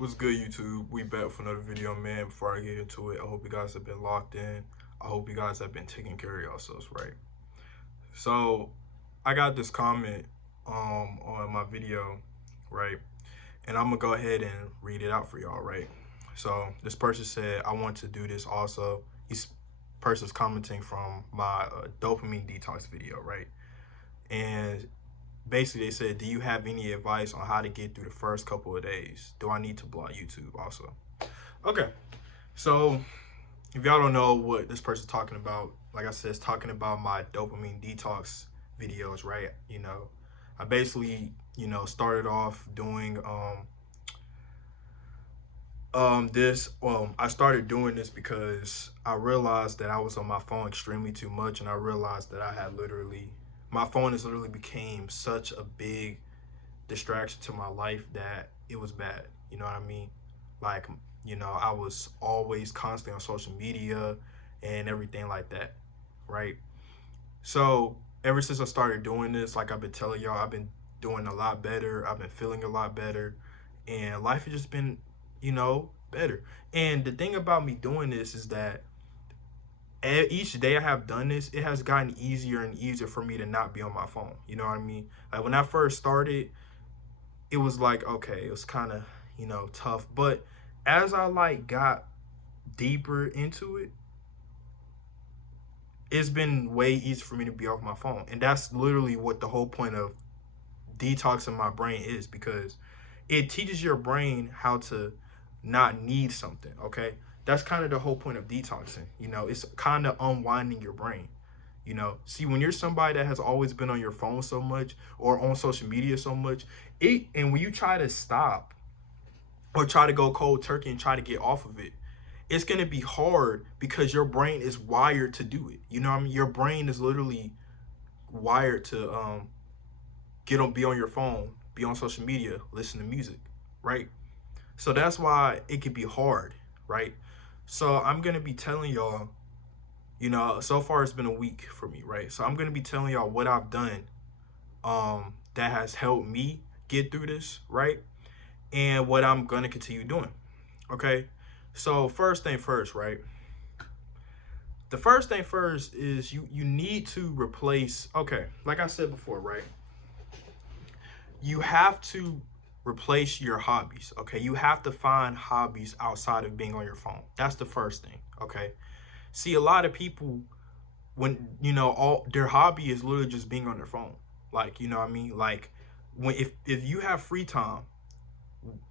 What's good, YouTube? We back for another video, man. Before I get into it, I hope you guys have been locked in. I hope you guys have been taking care of yourselves, right? So, I got this comment on my video, right? And I'm gonna go ahead and read it out for y'all, right? So, this person said, I want to do this also. This person's commenting from my dopamine detox video, right? And basically they said, do you have any advice on how to get through the first couple of days? Do I need to block YouTube also? Okay, so if y'all don't know what this person's talking about, like I said, it's talking about my dopamine detox videos, right? I basically, started off doing I started doing this because I realized that I was on my phone extremely too much, and I realized that my phone has literally became such a big distraction to my life that it was bad. You know what I mean? Like, I was always constantly on social media and everything like that, right? So ever since I started doing this, like I've been telling y'all, I've been doing a lot better. I've been feeling a lot better, and life has just been, better. And the thing about me doing this is that each day I have done this, it has gotten easier and easier for me to not be on my phone. You know what I mean? Like when I first started, it was like, okay, it was kind of, tough. But as I got deeper into it, it's been way easier for me to be off my phone. And that's literally what the whole point of detoxing my brain is, because it teaches your brain how to not need something, okay? That's kind of the whole point of detoxing. It's kind of unwinding your brain. See, when you're somebody that has always been on your phone so much or on social media so much, and when you try to stop or try to go cold turkey and try to get off of it, it's going to be hard because your brain is wired to do it. You know what I mean? Your brain is literally wired to be on your phone, be on social media, listen to music, right? So that's why it could be hard, right? So I'm going to be telling y'all, so far it's been a week for me, right? So I'm going to be telling y'all what I've done that has helped me get through this, right? And what I'm going to continue doing, okay? So first thing first, right? The first thing first is you need to replace, okay, like I said before, right? You have to replace your hobbies, okay? You have to find hobbies outside of being on your phone. That's the first thing, okay? See, a lot of people, when, all their hobby is literally just being on their phone. Like, you know what I mean? Like, if you have free time,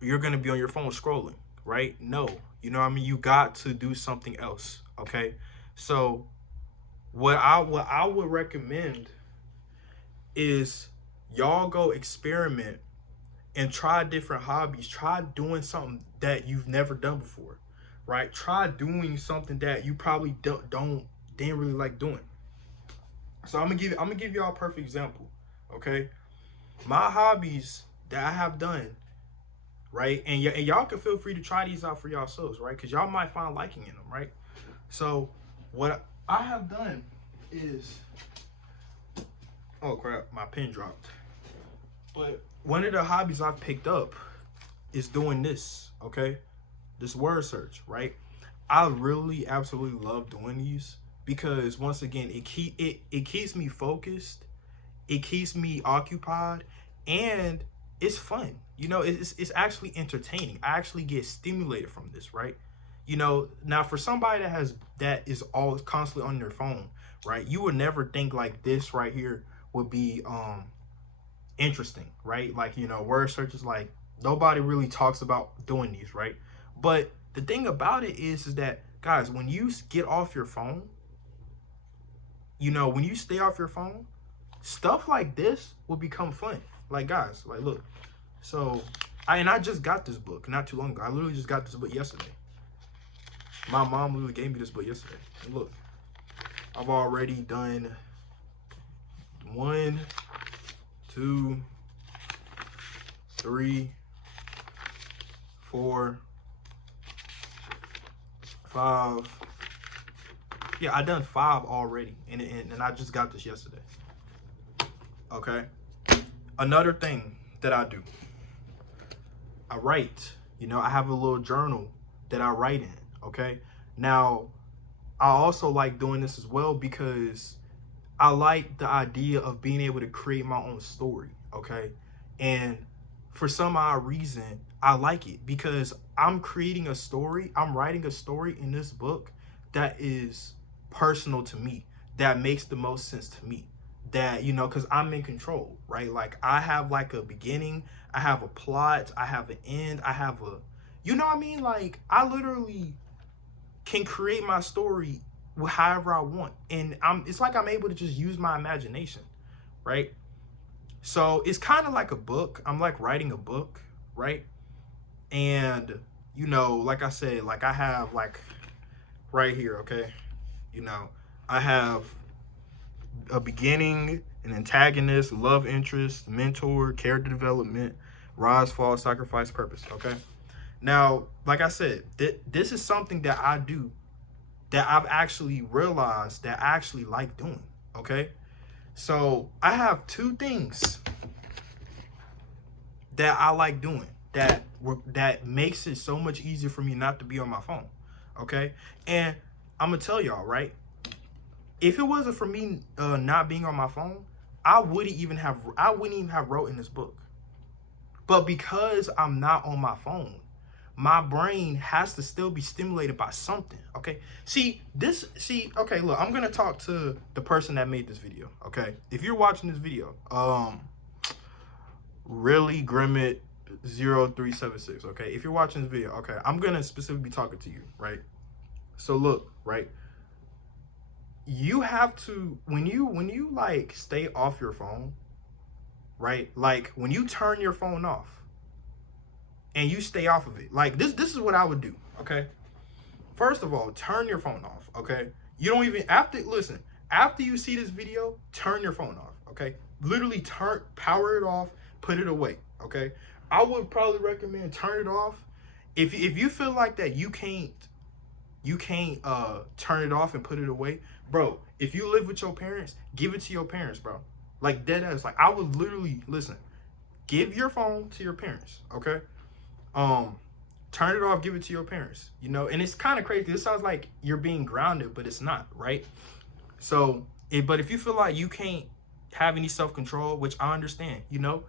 you're going to be on your phone scrolling, right? No, you know what I mean? You got to do something else, okay? So what I would recommend is y'all go experiment and try different hobbies. Try doing something that you've never done before, right? Try doing something that you probably didn't really like doing. So I'm gonna give y'all a perfect example, okay? My hobbies that I have done, right? And y'all can feel free to try these out for yourselves, right? Because y'all might find liking in them, right? So what I have done is, oh crap, my pen dropped. But one of the hobbies I've picked up is doing this, okay? This word search, right? I really absolutely love doing these because once again, it keeps me focused, it keeps me occupied, and it's fun. It's actually entertaining. I actually get stimulated from this, right? Now for somebody that is always constantly on their phone, right? You would never think like this right here would be interesting, right? Like, word searches, like nobody really talks about doing these, right? But the thing about it is that, guys, when you get off your phone, when you stay off your phone, stuff like this will become fun. Like, guys, like, look. So I just got this book not too long ago. I literally just got this book yesterday. My mom literally gave me this book yesterday. And look, I've already done 1, 2, 3, 4, 5. Yeah, I done 5 already, and I just got this yesterday. Okay. Another thing that I do, I write You know, I have a little journal that I write in. Okay. Now, I also like doing this as well because I like the idea of being able to create my own story. Okay. And for some odd reason, I like it because I'm creating a story. I'm writing a story in this book that is personal to me, that makes the most sense to me. That, you know, because I'm in control, right? Like I have like a beginning, I have a plot, I have an end, I have a, you know what I mean? Like I literally can create my story however I want. And it's like I'm able to just use my imagination, right? So it's kind of like a book. I'm like writing a book, right? And, you know, like I said, like I have like right here, okay? You know, I have a beginning, an antagonist, love interest, mentor, character development, rise, fall, sacrifice, purpose, okay? Now, like I said, this is something that I do that I've actually realized that I actually like doing, okay? So I have two things that I like doing that makes it so much easier for me not to be on my phone, okay? And I'm gonna tell y'all, right? If it wasn't for me not being on my phone, I wouldn't even have wrote in this book. But because I'm not on my phone, my brain has to still be stimulated by something, okay? Okay, look, I'm gonna talk to the person that made this video, okay? If you're watching this video, really Grimmett 0376, okay? If you're watching this video, okay, I'm gonna specifically be talking to you, right? So look, right? You have to, when you like stay off your phone, right? Like when you turn your phone off and you stay off of it, like this is what I would do, okay? First of all, turn your phone off, okay? You don't even, after you see this video, turn your phone off, okay? Literally power it off, put it away, okay? I would probably recommend turn it off. If you feel like that you can't turn it off and put it away, bro, if you live with your parents, give it to your parents, bro. Like dead ass. Like I would literally give your phone to your parents, okay? Turn it off, give it to your parents, you know? And it's kind of crazy. This sounds like you're being grounded, but it's not, right? So, but if you feel like you can't have any self-control, which I understand, you know,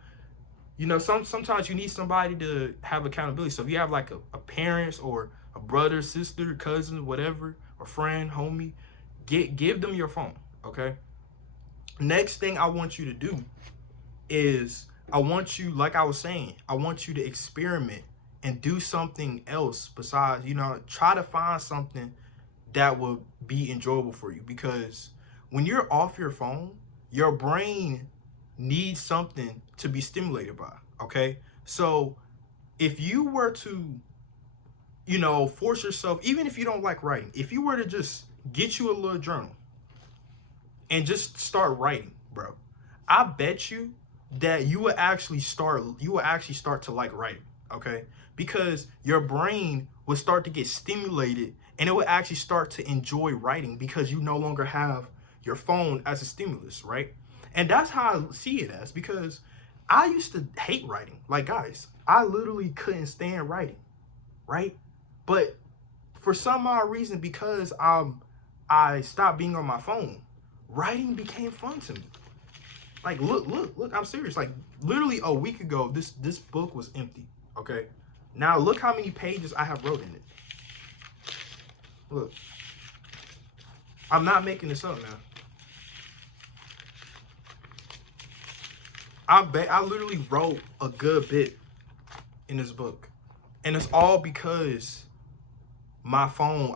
sometimes you need somebody to have accountability. So if you have like a parents or a brother, sister, cousin, whatever, a friend, homie, give them your phone, okay? Next thing I want you to do is I want you, like I was saying, I want you to experiment and do something else besides, you know, try to find something that will be enjoyable for you, because when you're off your phone, your brain needs something to be stimulated by, okay? So if you were to, you know, force yourself, even if you don't like writing, if you were to just get you a little journal and just start writing, bro, I bet you that you will actually start to like writing, okay? Because your brain will start to get stimulated and it will actually start to enjoy writing because you no longer have your phone as a stimulus, right? And that's how I see it as, because I used to hate writing. Like, guys, I literally couldn't stand writing, right? But for some odd reason, because I stopped being on my phone, writing became fun to me. Like, look, I'm serious. Like, literally a week ago, this book was empty, okay? Now, look how many pages I have wrote in it. Look. I'm not making this up, man. I literally wrote a good bit in this book. And it's all because I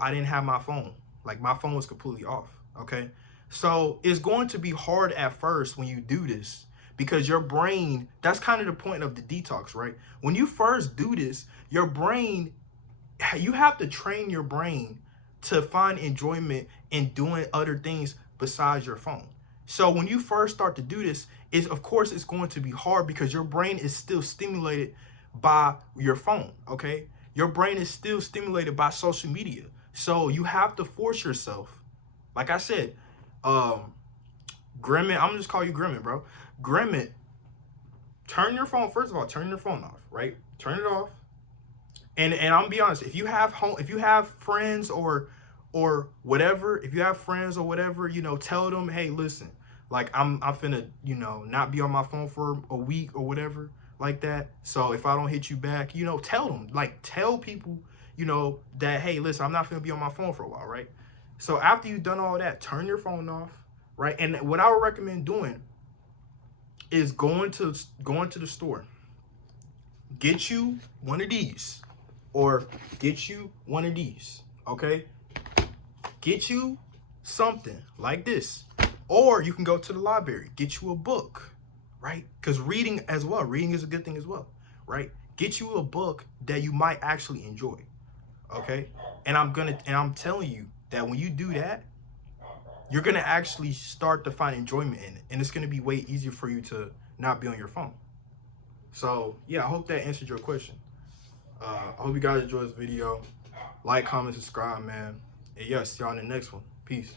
didn't have my phone. Like, my phone was completely off, okay? So it's going to be hard at first when you do this, because your brain, that's kind of the point of the detox, right? When you first do this, your brain, you have to train your brain to find enjoyment in doing other things besides your phone. So when you first start to do this, of course it's going to be hard because your brain is still stimulated by your phone, okay? Your brain is still stimulated by social media. So you have to force yourself. Like I said, Grimmett, I'm gonna just call you Grimmett, bro. Grimmett, turn your phone, first of all, turn your phone off, right? Turn it off. And I'm gonna be honest, if you have friends or whatever, if you have friends or whatever, you know, tell them, hey, listen, like I'm finna, you know, not be on my phone for a week or whatever like that. So if I don't hit you back, you know, tell them, like tell people, you know, that, hey, listen, I'm not gonna be on my phone for a while, right? So after you've done all that, turn your phone off, right? And what I would recommend doing is going to the store, get you one of these, or get you one of these, okay? Get you something like this. Or you can go to the library, get you a book, right? Because reading is a good thing as well, right? Get you a book that you might actually enjoy, okay? And I'm telling you that when you do that, you're gonna actually start to find enjoyment in it. And it's gonna be way easier for you to not be on your phone. So yeah, I hope that answered your question. I hope you guys enjoyed this video. Like, comment, subscribe, man. And yes, see y'all in the next one. Peace.